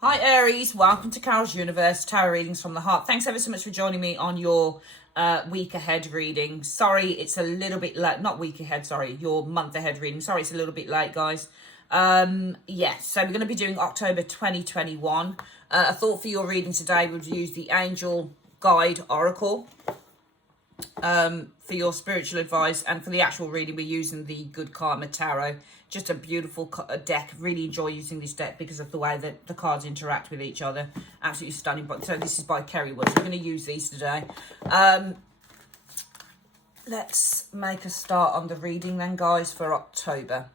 Hi Aries, welcome to Carol's Universe, Tarot Readings from the Heart. Thanks ever so much for joining me on your week ahead reading. Sorry, it's a little bit late, not week ahead, sorry, your month ahead reading. Sorry, it's a little bit late, guys. Yes, so we're going to be doing October 2021. I thought for your reading today, we'd use the Angel Guide Oracle for your spiritual advice, and for the actual reading we're using the Good Karma Tarot. Just a beautiful deck. Really enjoy using this deck because of the way that the cards interact with each other. Absolutely stunning. But so this is by Kerry Wood. So we're going to use these today. Let's make a start on the reading then, guys, for October.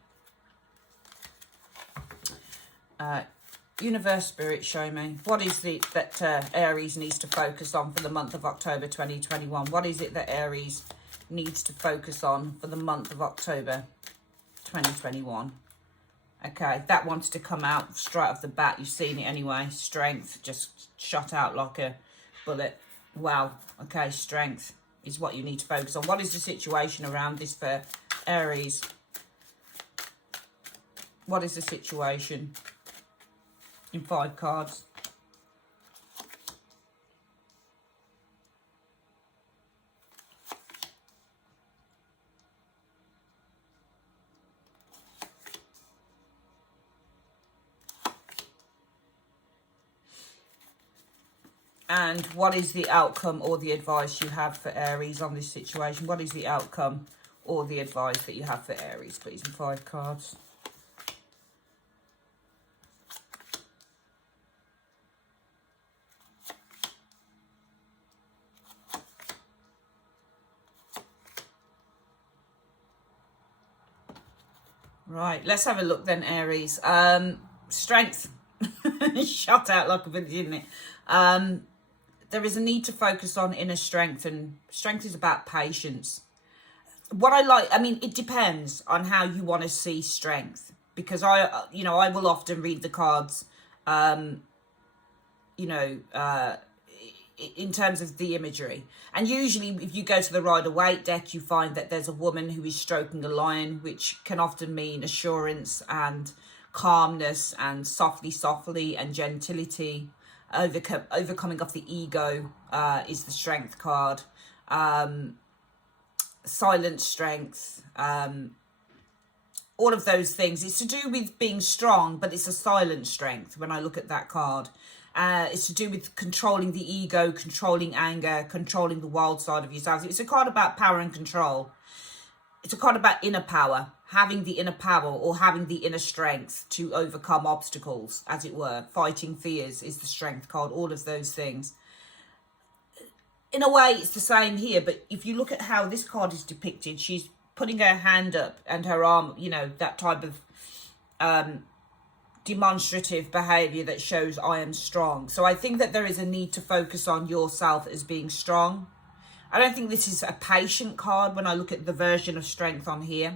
Universe Spirit, show me. What is it that Aries needs to focus on for the month of October 2021? What is it that Aries needs to focus on for the month of October 2021? Okay, that wants to come out straight off the bat. You've seen it anyway. Strength, just shot out like a bullet. Wow. Okay, strength is what you need to focus on. What is the situation around this for Aries? What is the situation? In 5 cards. And what is the outcome or the advice you have for Aries on this situation? What is the outcome or the advice that you have for Aries, please, in 5 cards? Right, let's have a look then, Aries. Strength. Shut out like a bit, didn't it? There is a need to focus on inner strength, and strength is about patience. What I like, I mean, it depends on how you want to see strength, because I will often read the cards, in terms of the imagery. And usually if you go to the Rider-Waite deck, you find that there's a woman who is stroking a lion, which can often mean assurance and calmness and softly and gentility. Overcoming of the ego is the strength card. Silent strength, all of those things. It's to do with being strong, but it's a silent strength when I look at that card. It's to do with controlling the ego, controlling anger, controlling the wild side of yourself. It's a card about power and control. It's a card about inner power, having the inner power or having the inner strength to overcome obstacles, as it were. Fighting fears is the strength card, all of those things. In a way, it's the same here, but if you look at how this card is depicted, she's putting her hand up and her arm, that type of demonstrative behavior that shows I am strong. So I think that there is a need to focus on yourself as being strong. I don't think this is a patient card when I look at the version of strength on here.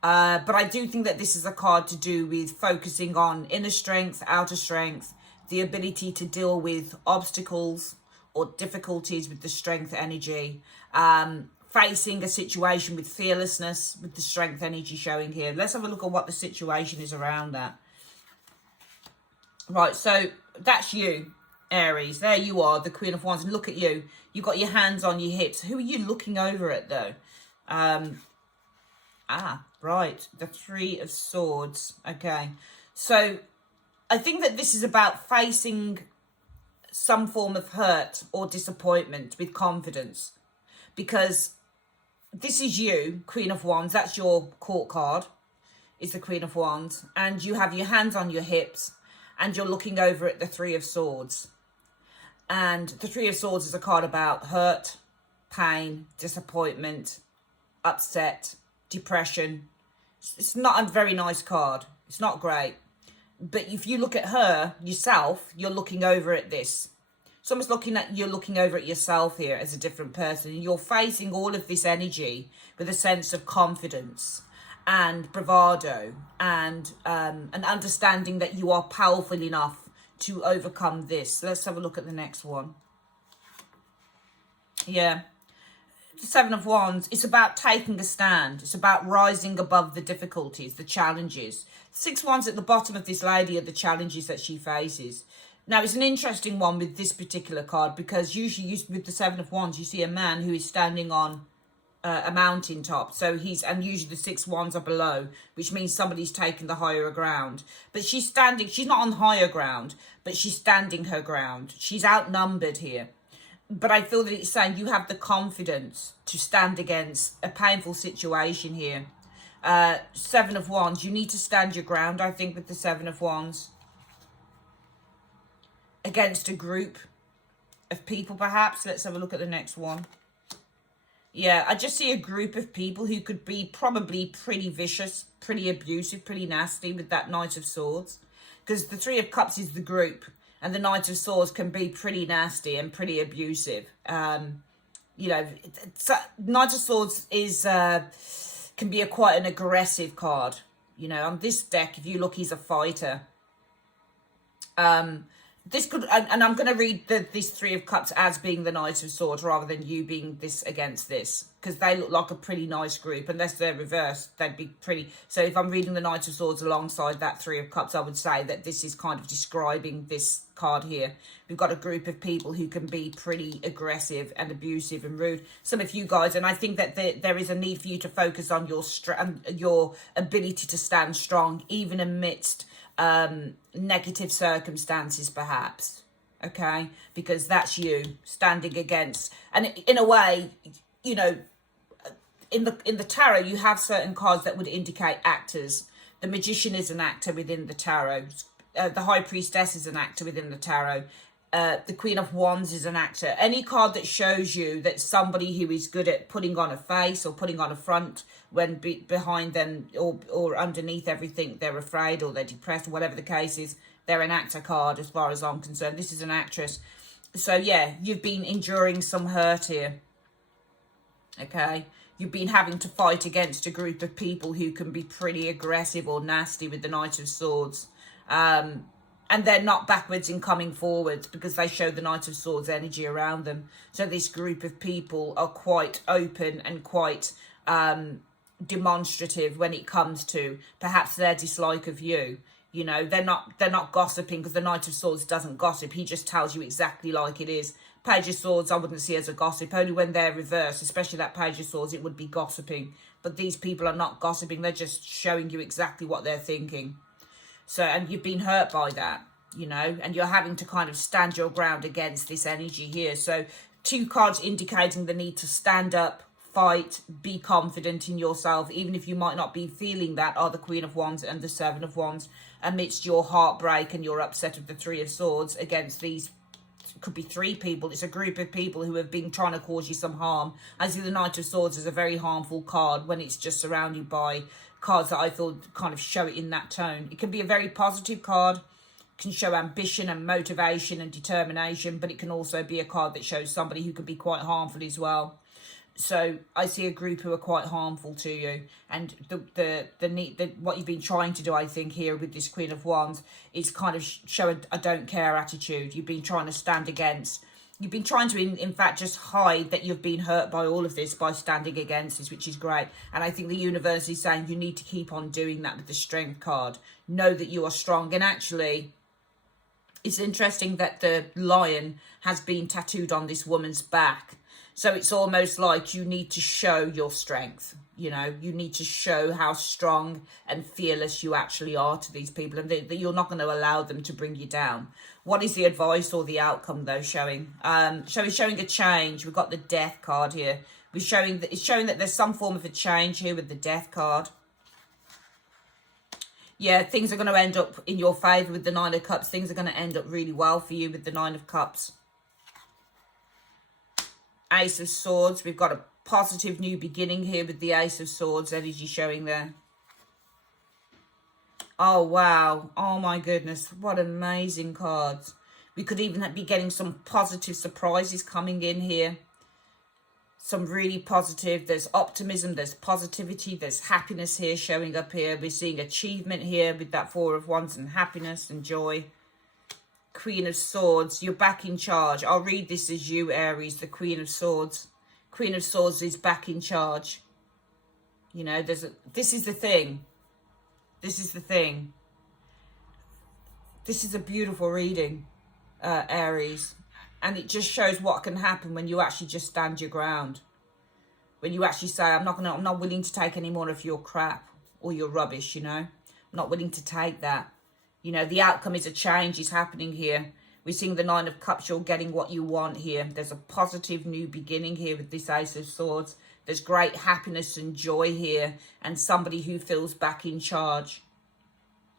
But I do think that this is a card to do with focusing on inner strength, outer strength, the ability to deal with obstacles or difficulties with the strength energy, facing a situation with fearlessness with the strength energy showing here. Let's have a look at what the situation is around that. Right, so that's you, Aries. There you are, the Queen of Wands. And look at you. You've got your hands on your hips. Who are you looking over at, though? Right. The 3 of Swords. Okay. So I think that this is about facing some form of hurt or disappointment with confidence. Because this is you, Queen of Wands. That's your court card, is the Queen of Wands. And you have your hands on your hips. And you're looking over at the 3 of Swords. And the 3 of Swords is a card about hurt, pain, disappointment, upset, depression. It's not a very nice card. It's not great. But if you look at her, yourself, you're looking over at this. It's almost you're looking over at yourself here as a different person. And you're facing all of this energy with a sense of confidence and bravado and an understanding that you are powerful enough to overcome this. Let's have a look at the next one. Yeah. The Seven of Wands, it's about taking a stand. It's about rising above the difficulties, the challenges. 6 Wands at the bottom of this lady are the challenges that she faces. Now, it's an interesting one with this particular card because usually with the 7 of Wands, you see a man who is standing on a mountaintop. So and usually the 6 Wands are below, which means somebody's taken the higher ground. But she's not on higher ground, but she's standing her ground. She's outnumbered here. But I feel that it's saying you have the confidence to stand against a painful situation here. 7 of Wands, you need to stand your ground, I think, with the 7 of Wands. Against a group of people, perhaps. Let's have a look at the next one. Yeah, I just see a group of people who could be probably pretty vicious, pretty abusive, pretty nasty with that Knight of Swords. Because the 3 of Cups is the group. And the Knight of Swords can be pretty nasty and pretty abusive. You know, Knight of Swords can be quite an aggressive card. You know, on this deck, if you look, he's a fighter. This could, and I'm going to read this 3 of Cups as being the Knight of Swords rather than you being this against this. Because they look like a pretty nice group. Unless they're reversed, they'd be pretty. So if I'm reading the Knight of Swords alongside that 3 of Cups, I would say that this is kind of describing this card here. We've got a group of people who can be pretty aggressive and abusive and rude. Some of you guys, and I think that there is a need for you to focus on your ability to stand strong, even amidst negative circumstances, perhaps. Okay, because that's you standing against, and in a way, you know, in the tarot, you have certain cards that would indicate actors. The Magician is an actor within the tarot. The High Priestess is an actor within the tarot. The Queen of Wands is an actor. Any card that shows you that somebody who is good at putting on a face or putting on a front when behind them or underneath everything they're afraid or they're depressed or whatever the case is, they're an actor card as far as I'm concerned. This is an actress. So yeah, you've been enduring some hurt here. Okay, you've been having to fight against a group of people who can be pretty aggressive or nasty with the Knight of Swords. And they're not backwards in coming forwards because they show the Knight of Swords energy around them. So this group of people are quite open and quite demonstrative when it comes to perhaps their dislike of you. You know, they're not gossiping because the Knight of Swords doesn't gossip. He just tells you exactly like it is. Page of Swords, I wouldn't see as a gossip. Only when they're reversed, especially that Page of Swords, it would be gossiping. But these people are not gossiping. They're just showing you exactly what they're thinking. So, and you've been hurt by that, you know, and you're having to kind of stand your ground against this energy here. So 2 cards indicating the need to stand up, fight, be confident in yourself, even if you might not be feeling that, are the Queen of Wands and the 7 of Wands, amidst your heartbreak and your upset of the 3 of Swords against these. Could be 3 people. It's a group of people who have been trying to cause you some harm. I see the Knight of Swords as a very harmful card when it's just surrounded by cards that I feel kind of show it in that tone. It can be a very positive card, can show ambition and motivation and determination, but it can also be a card that shows somebody who can be quite harmful as well. So I see a group who are quite harmful to you, and what you've been trying to do, I think, here with this Queen of Wands is kind of show a don't care attitude. You've been trying to stand against. You've been trying to, in fact, just hide that you've been hurt by all of this by standing against this, which is great. And I think the universe is saying you need to keep on doing that with the Strength card. Know that you are strong. And actually, it's interesting that the lion has been tattooed on this woman's back. So it's almost like you need to show your strength. You know, you need to show how strong and fearless you actually are to these people, and that you're not going to allow them to bring you down. What is the advice or the outcome, though, showing? Showing a change. We've got the Death card here. It's showing that there's some form of a change here with the Death card. Yeah, things are going to end up in your favour with the 9 of Cups. Things are going to end up really well for you with the 9 of Cups. Ace of Swords. We've got a positive new beginning here with the Ace of Swords energy showing there. Oh, wow. Oh, my goodness. What amazing cards. We could even be getting some positive surprises coming in here. Some really positive. There's optimism. There's positivity. There's happiness here showing up here. We're seeing achievement here with that 4 of Wands and happiness and joy. Queen of Swords. You're back in charge. I'll read this as you, Aries, the Queen of Swords. Queen of Swords is back in charge. You know, this is the thing. This is the thing. This is a beautiful reading, Aries. And it just shows what can happen when you actually just stand your ground. When you actually say, I'm not willing to take any more of your crap or your rubbish, you know. I'm not willing to take that. You know, the outcome is a change is happening here. We're seeing the Nine of Cups. You're getting what you want here. There's a positive new beginning here with this Ace of Swords. There's great happiness and joy here. And somebody who feels back in charge.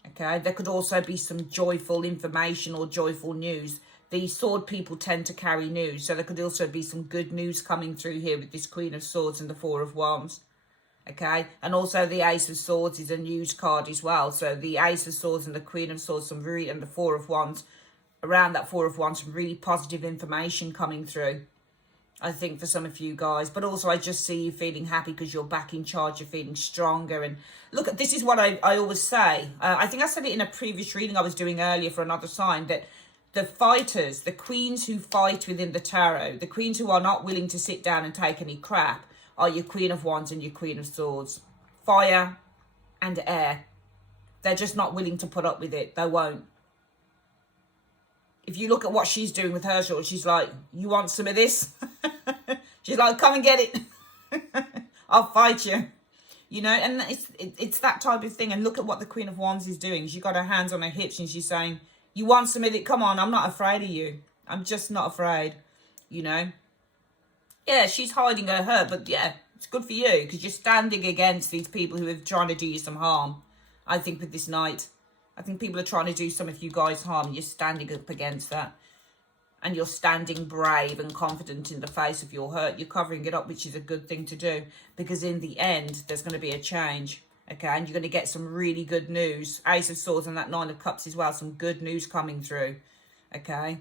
Okay, there could also be some joyful information or joyful news. The sword people tend to carry news. So there could also be some good news coming through here with this Queen of Swords and the Four of Wands. Okay, and also the Ace of Swords is a news card as well. So the Ace of Swords and the Queen of Swords and the Four of Wands, around that Four of Wands, some really positive information coming through, I think, for some of you guys. But also I just see you feeling happy because you're back in charge, you're feeling stronger. And look, this is what I always say. I think I said it in a previous reading I was doing earlier for another sign, that the fighters, the queens who fight within the tarot, the queens who are not willing to sit down and take any crap, are your Queen of Wands and your Queen of Swords. Fire and air. They're just not willing to put up with it. They won't. If you look at what she's doing with her sword, she's like, you want some of this? She's like, come and get it. I'll fight you. You know, and it's that type of thing. And look at what the Queen of Wands is doing. She's got her hands on her hips and she's saying, you want some of it? Come on, I'm not afraid of you. I'm just not afraid, you know. Yeah, she's hiding her hurt, but yeah, it's good for you because you're standing against these people who are trying to do you some harm. I think with this Knight, I think people are trying to do some of you guys harm. And you're standing up against that. And you're standing brave and confident in the face of your hurt. You're covering it up, which is a good thing to do. Because in the end, there's going to be a change. Okay, and you're going to get some really good news. Ace of Swords and that Nine of Cups as well. Some good news coming through. Okay.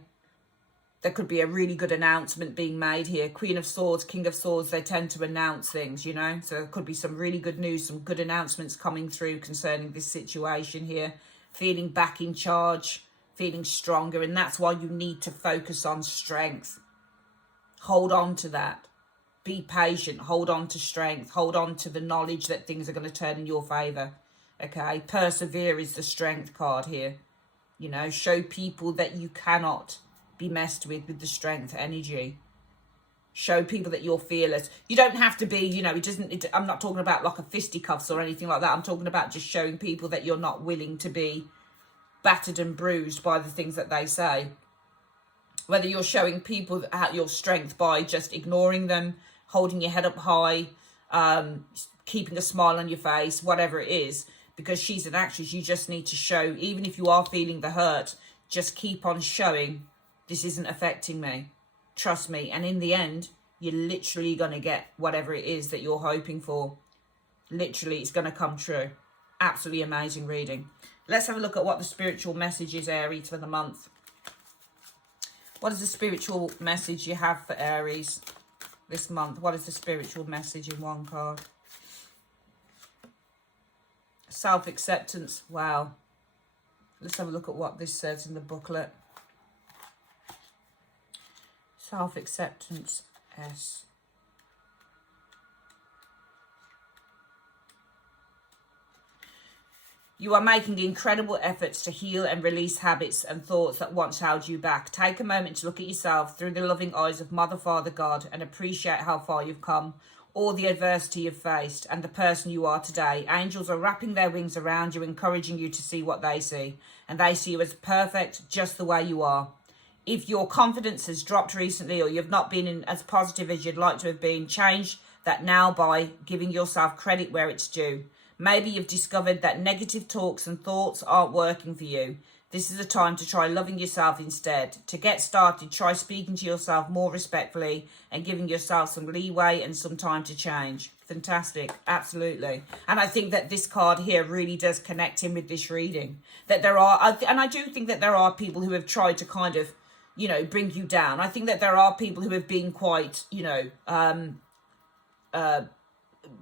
There could be a really good announcement being made here. Queen of Swords, King of Swords, they tend to announce things, you know. So there could be some really good news, some good announcements coming through concerning this situation here. Feeling back in charge, feeling stronger. And that's why you need to focus on strength. Hold on to that. Be patient. Hold on to strength. Hold on to the knowledge that things are going to turn in your favour. Okay, persevere is the strength card here. You know, show people that you cannot be messed with the strength energy. Show people that you're fearless. You don't have to be, you know, I'm not talking about like a fisticuffs or anything like that. I'm talking about just showing people that you're not willing to be battered and bruised by the things that they say. Whether you're showing people your strength by just ignoring them, holding your head up high, keeping a smile on your face, whatever it is. Because she's an actress, you just need to show, even if you are feeling the hurt, just keep on showing, this isn't affecting me. Trust me. And in the end, you're literally going to get whatever it is that you're hoping for. Literally, it's going to come true. Absolutely amazing reading. Let's have a look at what the spiritual message is, Aries, for the month. What is the spiritual message you have for Aries this month? What is the spiritual message in one card? Self-acceptance. Wow. Let's have a look at what this says in the booklet. Self-acceptance. S. You are making incredible efforts to heal and release habits and thoughts that once held you back. Take a moment to look at yourself through the loving eyes of Mother, Father, God, and appreciate how far you've come, all the adversity you've faced, and the person you are today. Angels are wrapping their wings around you, encouraging you to see what they see. And they see you as perfect, just the way you are. If your confidence has dropped recently or you've not been as positive as you'd like to have been, change that now by giving yourself credit where it's due. Maybe you've discovered that negative talks and thoughts aren't working for you. This is a time to try loving yourself instead. To get started, try speaking to yourself more respectfully and giving yourself some leeway and some time to change. Fantastic. Absolutely. And I think that this card here really does connect in with this reading. That there are, and I do think that there are people who have tried to kind of, you know, bring you down. I think that there are people who have been quite, you know,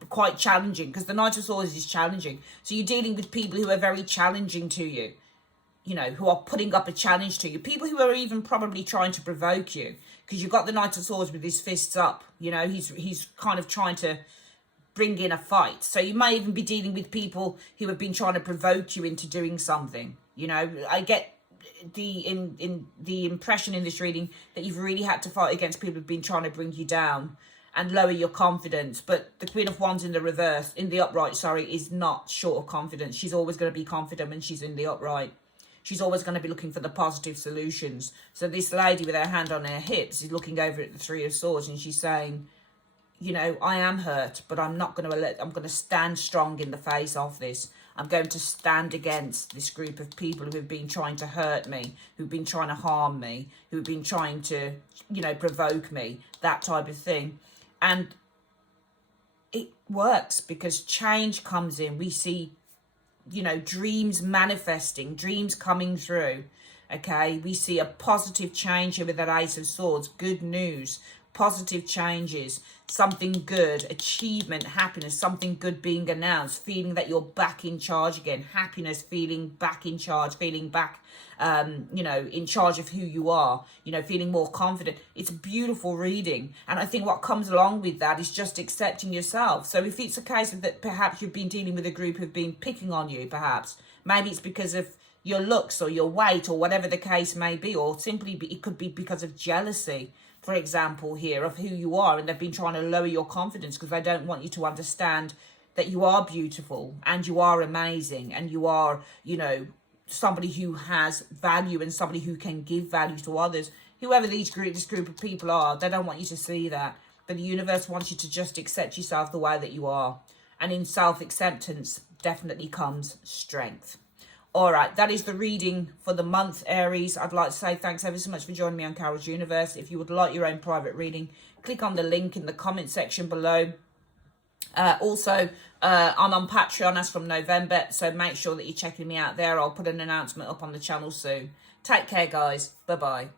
quite challenging, because the Knight of Swords is challenging. So you're dealing with people who are very challenging to you. you know, who are putting up a challenge to you. People who are even probably trying to provoke you, because you've got the Knight of Swords with his fists up. You know, he's kind of trying to bring in a fight. So you may even be dealing with people who have been trying to provoke you into doing something. You know, I get the impression in this reading that you've really had to fight against people who've been trying to bring you down and lower your confidence. But the Queen of Wands in the reverse, in the upright, sorry, is not short of confidence. She's always going to be confident when she's in the upright. She's always going to be looking for the positive solutions. So this lady with her hand on her hips is looking over at the Three of Swords, and she's saying, you know, I am hurt, but I'm not going to I'm going to stand strong in the face of this. I'm going to stand against this group of people who have been trying to hurt me, who've been trying to harm me, who've been trying to, you know, provoke me, that type of thing. And it works because change comes in. We see, you know, dreams manifesting, dreams coming through. Okay, we see a positive change here with that Ace of Swords. Good news, positive changes, something good, achievement, happiness, something good being announced, feeling that you're back in charge again, happiness, feeling back in charge, feeling back, you know, in charge of who you are, you know, feeling more confident. It's a beautiful reading. And I think what comes along with that is just accepting yourself. So if it's a case of that perhaps you've been dealing with a group who've been picking on you, perhaps, maybe it's because of your looks or your weight or whatever the case may be, or simply it could be because of jealousy, for example, here, of who you are, and they've been trying to lower your confidence because they don't want you to understand that you are beautiful and you are amazing and you are, you know, somebody who has value and somebody who can give value to others. Whoever this group of people are, they don't want you to see that. But the universe wants you to just accept yourself the way that you are. And in self-acceptance definitely comes strength. All right, that is the reading for the month, Aries. I'd like to say thanks ever so much for joining me on Carol's Universe. If you would like your own private reading, click on the link in the comment section below. Also, I'm on Patreon as from November, so make sure that you're checking me out there. I'll put an announcement up on the channel soon. Take care, guys. Bye-bye.